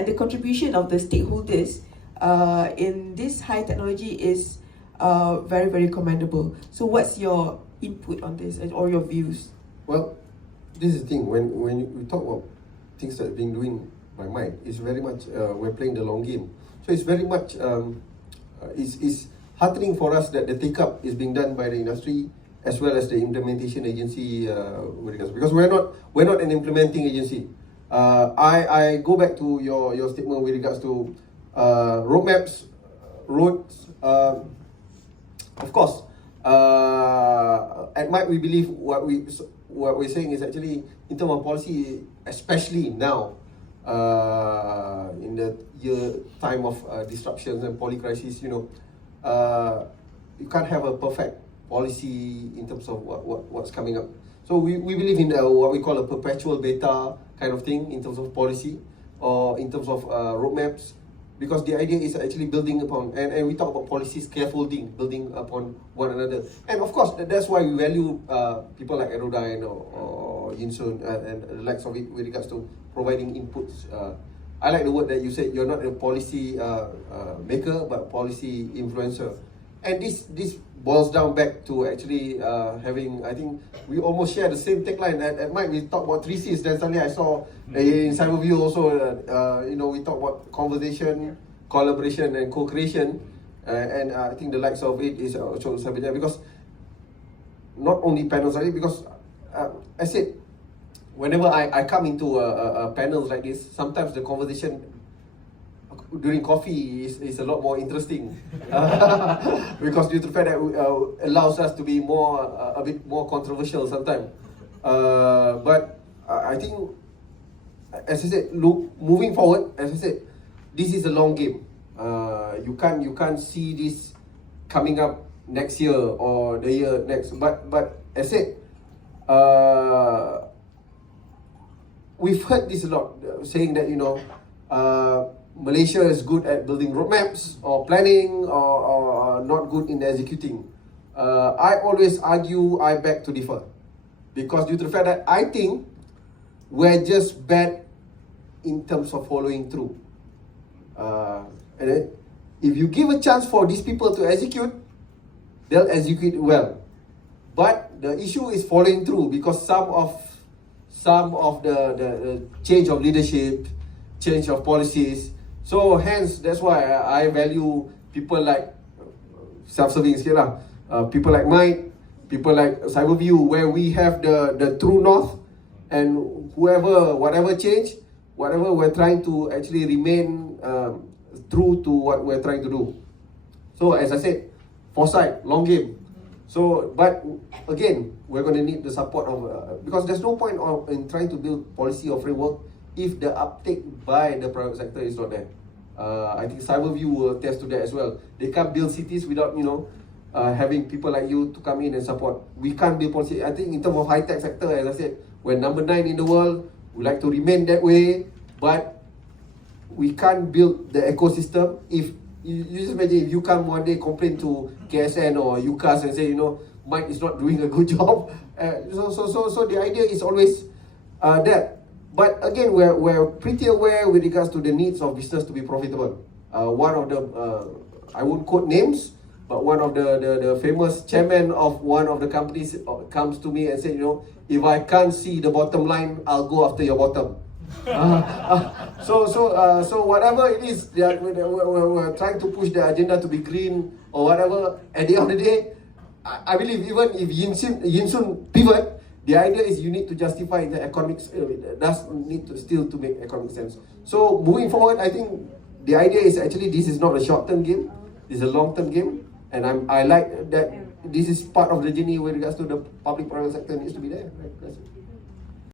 and the contribution of the stakeholders in this high technology is very, very commendable. So what's your input on this or your views? Well, this is the thing, when we talk about things that are being doing by might, it's very much, we're playing the long game. So it's very much, it's heartening for us that the take-up is being done by the industry as well as the implementation agency, because we're not an implementing agency. I go back to your statement with regards to roadmaps, roads. Of course, at MIT we believe what we're saying is actually in terms of policy, especially now in the time of disruptions and polycrisis, you can't have a perfect policy in terms of what's coming up. So we believe in what we call a perpetual beta kind of thing in terms of policy or in terms of roadmaps, because the idea is actually building upon, and we talk about policy scaffolding, building upon one another. And of course, that's why we value people like Aerodyne or Yinson and the likes of it with regards to providing inputs. I like the word that you said, you're not a policy maker, but policy influencer. And this boils down back to actually having, I think we almost share the same tagline. At Mike, we talk about 3 Cs. Then suddenly I saw in Cyberview also, we talk about conversation, collaboration, and co-creation. And I think the likes of it is also Cyberjaya, because not only panels, because I said, whenever I come into a panels like this, sometimes the conversation during coffee is a lot more interesting because due to the fact that allows us to be a bit more controversial sometimes. But I think, as I said, moving forward, as I said, this is a long game. You can't see this coming up next year or the year next. But as I said, we've heard this a lot, saying that Malaysia is good at building roadmaps or planning or not good in executing. I always argue, I beg to differ, because due to the fact that I think we're just bad in terms of following through. And if you give a chance for these people to execute, they'll execute well. But the issue is following through, because some of the change of leadership, change of policies. So hence, that's why I value people like self-serving here, people like Mike, people like Cyberview, where we have the true north, and whatever change, whatever we're trying to actually remain true to what we're trying to do. So as I said, foresight, long game. So, but again, we're going to need the support of, because there's no point in trying to build policy or framework if the uptake by the private sector is not there. I think Cyberview will attest to that as well. They can't build cities without, having people like you to come in and support. We can't build policy. I think in terms of high-tech sector, as I said, we're number 9 in the world. We like to remain that way, but we can't build the ecosystem if you just imagine if you come one day complain to KSN or UCAS and say, Mike is not doing a good job. So the idea is always that. But again, we're pretty aware with regards to the needs of business to be profitable. One of the, I won't quote names, but one of the famous chairman of one of the companies comes to me and said, if I can't see the bottom line, I'll go after your bottom. So whatever it is, we're trying to push the agenda to be green or whatever. At the end of the day, I believe even if Yinsun pivot, the idea is you need to justify the economics. It does need to still to make economic sense. So moving forward, I think the idea is actually this is not a short-term game. This is a long-term game, and I like that this is part of the journey with regards to the public-private sector needs to be there. Right?